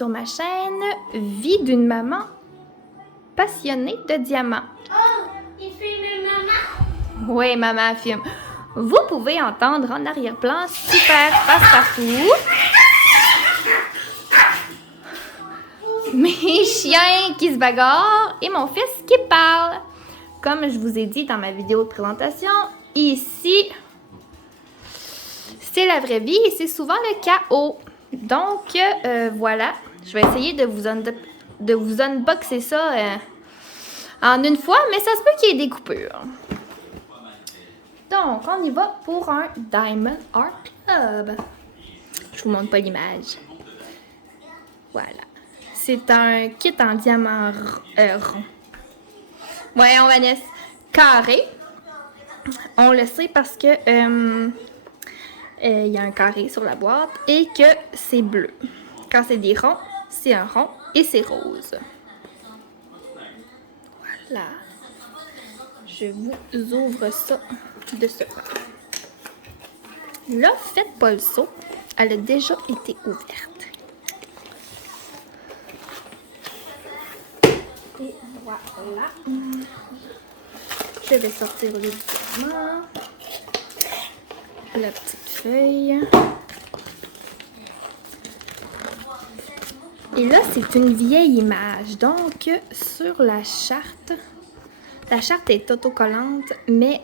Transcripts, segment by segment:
sur ma chaîne Vie d'une maman passionnée de diamants. Oh, il filme maman? Oui, maman filme. Vous pouvez entendre en arrière-plan super passe-partout mes chiens qui se bagarrent et mon fils qui parle. Comme je vous ai dit dans ma vidéo de présentation, ici, c'est la vraie vie et c'est souvent le chaos. Donc, voilà, je vais essayer de vous unboxer ça en une fois, mais ça se peut qu'il y ait des coupures. Donc, on y va pour un Diamond Art Club. Je vous montre pas l'image. Voilà. C'est un kit en diamant rond. Voyons, Vanessa. Carré. On le sait parce que y a un carré sur la boîte et que c'est bleu. Quand c'est des ronds, c'est un rond et c'est rose. Voilà. Je vous ouvre ça de ce côté. Là, faites pas le saut. Elle a déjà été ouverte. Et voilà. Je vais sortir le diamant. La petite feuille. Et là, c'est une vieille image. Donc, sur la charte est autocollante, mais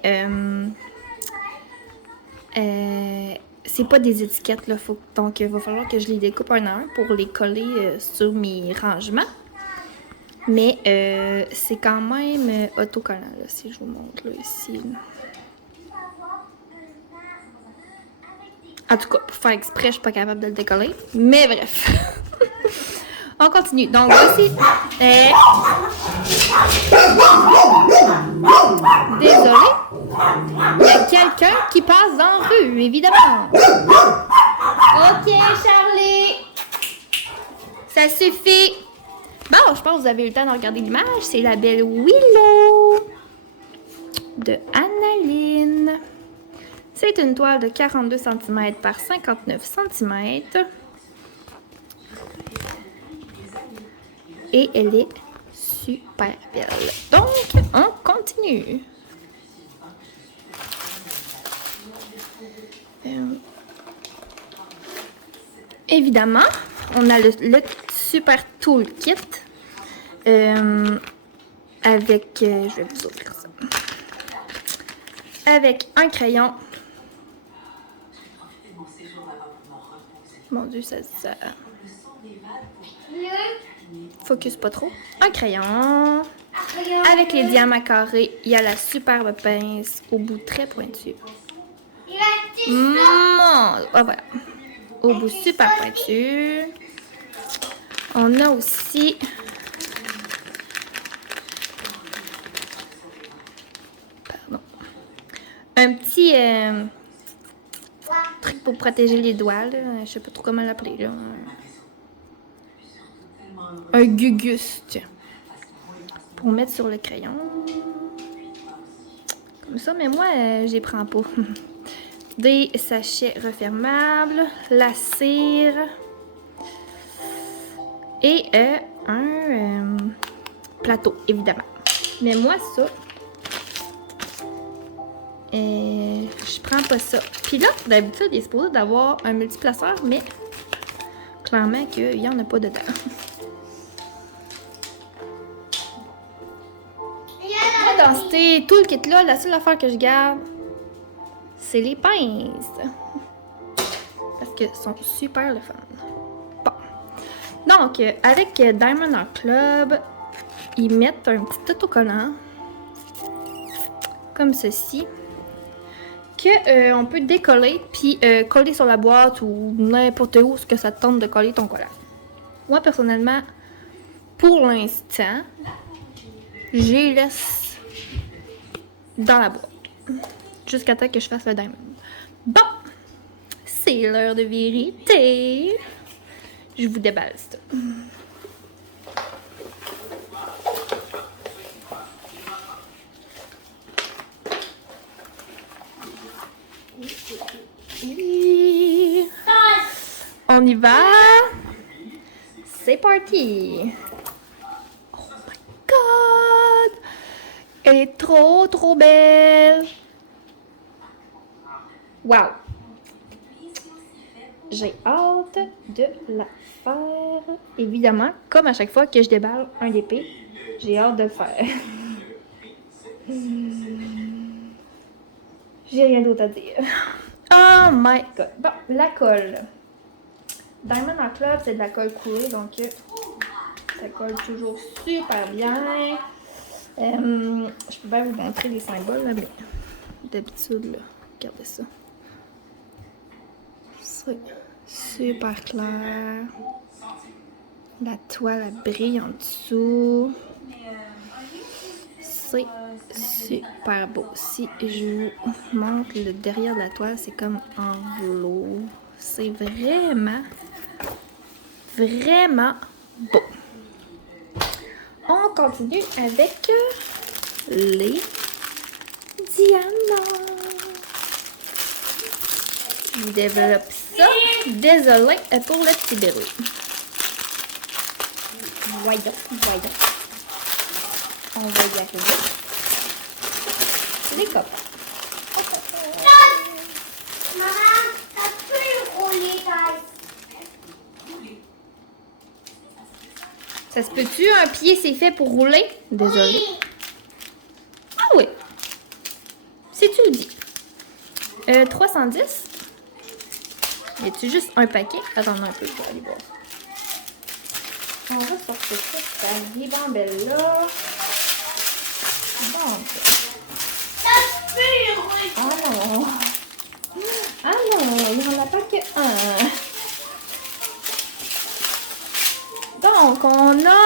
c'est pas des étiquettes, là. Donc, il va falloir que je les découpe un à un pour les coller sur mes rangements. Mais c'est quand même autocollant, là, si je vous montre, là, ici. En tout cas, pour faire exprès, je suis pas capable de le décoller. Mais bref. On continue. Donc, voici. Désolée. Il y a quelqu'un qui passe dans la rue, évidemment. Ok, Charlie. Ça suffit. Bon, je pense que vous avez eu le temps de regarder l'image. C'est la belle Willow de Annaline. C'est une toile de 42 cm par 59 cm. Et elle est super belle. Donc, on continue. Évidemment, on a le super toolkit avec, je vais vous ouvrir ça, avec un crayon. Mon Dieu, ça focus pas trop. Un crayon. Avec les diamants carrés, il y a la superbe pince au bout très pointu. Voilà. Au bout super pointu. On a aussi un petit truc pour protéger les doigts, là. Je sais pas trop comment l'appeler, là. Un gugus, tiens. Pour mettre sur le crayon. Comme ça, mais moi, j'y prends pas. Des sachets refermables, la cire et un plateau, évidemment. Mais moi, ça, je prends pas ça. Puis là, d'habitude, il est supposé d'avoir un multiplaceur, mais clairement qu'il n'y en a pas dedans. Dans ces toolkits-là, la seule affaire que je garde, c'est les pinces. Parce qu'elles sont super le fun. Bon. Donc, avec Diamond Art Club, ils mettent un petit autocollant. Comme ceci. Que on peut décoller, puis coller sur la boîte ou n'importe où ce que ça te tente de coller ton collant. Moi, personnellement, pour l'instant, j'y laisse dans la boîte. Jusqu'à temps que je fasse le diamond. Bon! C'est l'heure de vérité. Je vous déballe ça. On y va. c'est parti! Oh my god! Elle est trop, trop belle! Wow! J'ai hâte de la faire. Évidemment, comme à chaque fois que je déballe un épée, j'ai hâte de le faire. J'ai rien d'autre à dire. Oh my god! Bon, la colle. Diamond Art Club, c'est de la colle coulée, donc ça colle toujours super bien. Je peux bien vous montrer les symboles, là, mais d'habitude, là, regardez ça. C'est super clair. La toile, elle brille en dessous. C'est super beau. Si je vous montre le derrière de la toile, c'est comme en velours. C'est vraiment, vraiment beau. On continue avec les diamants. Je développe ça. Désolée pour le petit bruit. Voyons. On va y arriver. C'est des copains. Maman, ça peut rouler, Ça se peut-tu, un pied c'est fait pour rouler? Désolée. Ah oui. Si tu le dis. 310. Y a-tu juste un paquet? Attends un peu, je vais aller voir. On va sortir ça, cette ribambelle-là. Bon. Ça peut rouler. Ah non. Ah non, il n'y en a pas que un. Donc, on a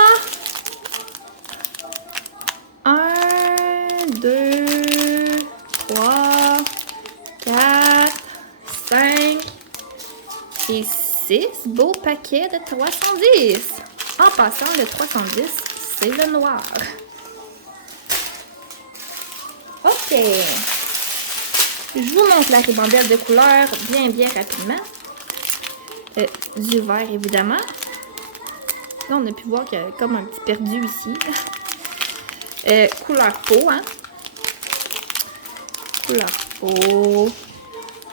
1, 2, 3, 4, 5 et 6 beaux paquets de 310. En passant, le 310, c'est le noir. OK. Je vous montre la ribambelle de couleurs bien rapidement. Du vert, évidemment. Là, on a pu voir qu'il y a comme un petit perdu ici. Couleur peau, hein. Couleur peau.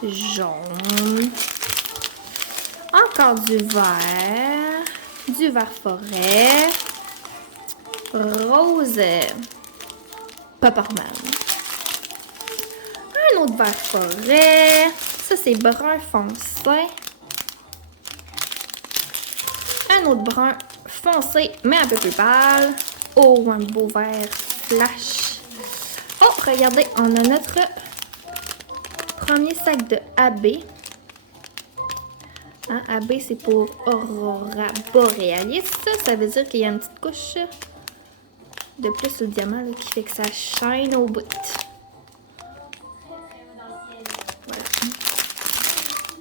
Jaune. Encore du vert. Du vert forêt. Rose. Pepperman. Un autre vert forêt. Ça, c'est brun foncé. Un autre brun foncé, mais un peu plus pâle. Oh, un beau vert flash. Oh, regardez, on a notre premier sac de AB. Hein, AB, c'est pour Aurora Borealis. Ça veut dire qu'il y a une petite couche de plus sur le diamant là, qui fait que ça shine au bout. Voilà.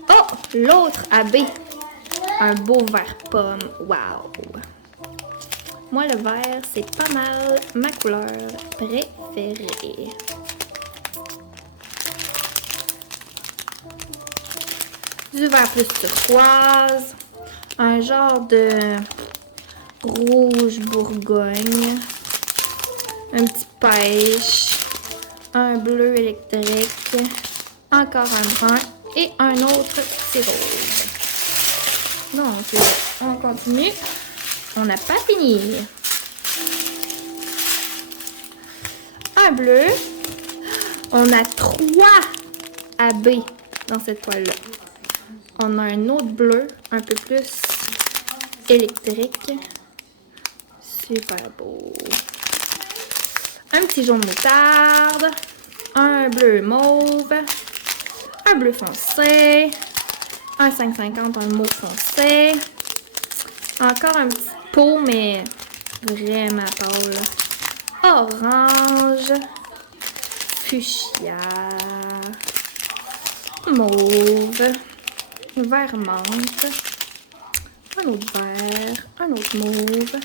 Oh, l'autre AB. Un beau vert pomme. Wow! Moi, le vert, c'est pas mal ma couleur préférée. Du vert plus turquoise. Un genre de rouge bourgogne. Un petit pêche. Un bleu électrique. Encore un brun. Et un autre petit rose. Donc, on continue. On n'a pas fini. Un bleu. On a 3 AB dans cette toile-là. On a un autre bleu, un peu plus électrique. Super beau. Un petit jaune moutarde. Un bleu mauve. Un bleu foncé. Un 5,50, un mauve foncé. Encore un petit pot, mais vraiment pâle. Orange. Fuchsia. Mauve. Vert menthe. Un autre vert. Un autre mauve.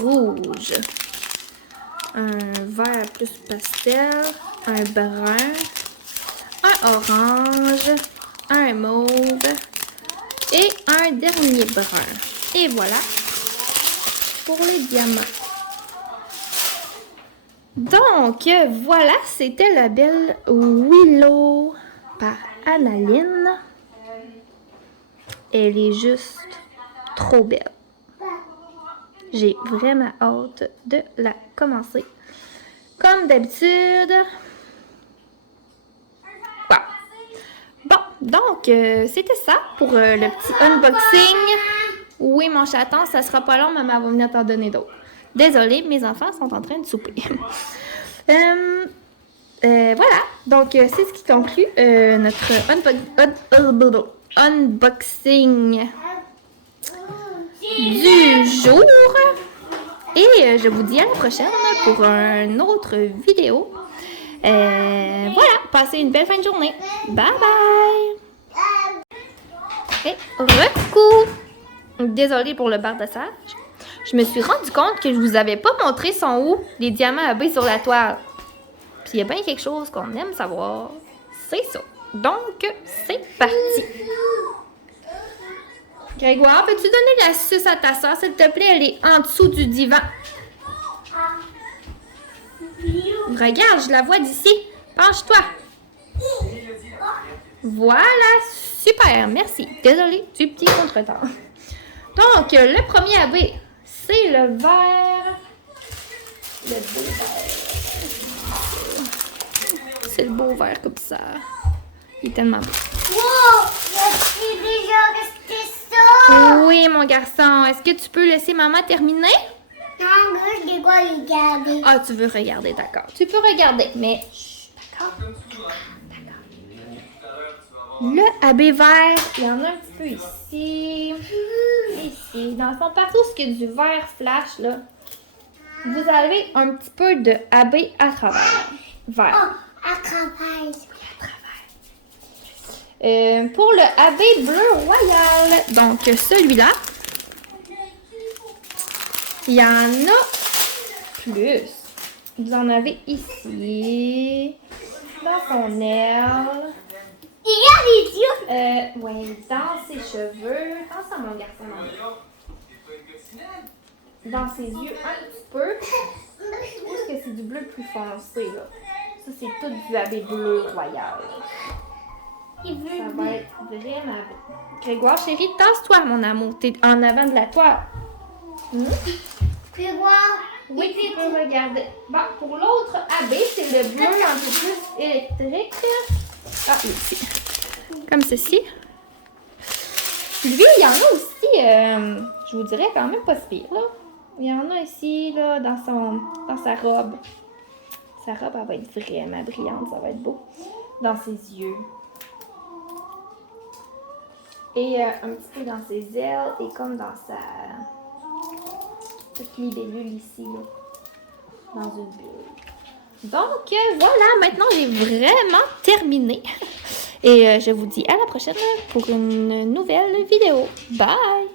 Rouge. Un vert plus pastel. Un brun. Un orange. Un mauve et un dernier brun. Et voilà, pour les diamants. Donc, voilà, c'était la belle Willow par Annaline. Elle est juste trop belle. J'ai vraiment hâte de la commencer. Comme d'habitude. Wow. Bon, donc, c'était ça pour le petit unboxing. Oui, mon chaton, ça sera pas long, maman va venir t'en donner d'autres. Désolée, mes enfants sont en train de souper. Voilà, donc c'est ce qui conclut notre unboxing du jour. Et je vous dis à la prochaine pour une autre vidéo. Voilà, passez une belle fin de journée. Bye bye! Et recoucou! Désolée pour le bardassage. Je me suis rendu compte que je vous avais pas montré son où les diamants AB sur la toile. Puis il y a bien quelque chose qu'on aime savoir. C'est ça. Donc, c'est parti. Grégoire, peux-tu donner la suce à ta soeur, s'il te plaît? Elle est en dessous du divan. Regarde, je la vois d'ici. Penche-toi. Voilà, super, merci. Désolée du petit contretemps. Donc, le premier AB, c'est le vert. Le beau vert. C'est le beau vert comme ça. Il est tellement beau. Wow! Je suis déjà resté ça! Oui, mon garçon. Est-ce que tu peux laisser maman terminer? Non, je vais regarder. Ah, tu veux regarder, d'accord. Tu peux regarder, mais... Chut, d'accord. Le AB vert, il y en a un petit peu ici. Ici. Dans le fond, partout où il y a du vert flash, là, vous avez un petit peu de AB à travers. Vert. Oh, à travers. Pour le AB bleu royal, donc celui-là, il y en a plus. Vous en avez ici, dans son aile. Il y a les yeux. Oui, dans ses cheveux. Pense à mon garçon. Dans ses yeux, un petit peu. Je pense que c'est du bleu plus foncé, là. Ça, c'est tout du AB bleu royal. Ça va être vraiment beau. Grégoire, chérie, tasse-toi, mon amour. T'es en avant de la toile. Fais voir. Oui, tu peux regarder. Bon, pour l'autre AB, c'est le bleu un peu plus électrique. Ah, ici. Comme ceci. Lui, il y en a aussi, je vous dirais quand même pas si pire, là. Il y en a ici, là, dans sa robe. Sa robe, elle va être vraiment brillante, ça va être beau. Dans ses yeux. Et un petit peu dans ses ailes et comme dans sa petite libellule ici, là. Dans une bulle. Donc, voilà, maintenant j'ai vraiment terminé. Et je vous dis à la prochaine pour une nouvelle vidéo. Bye!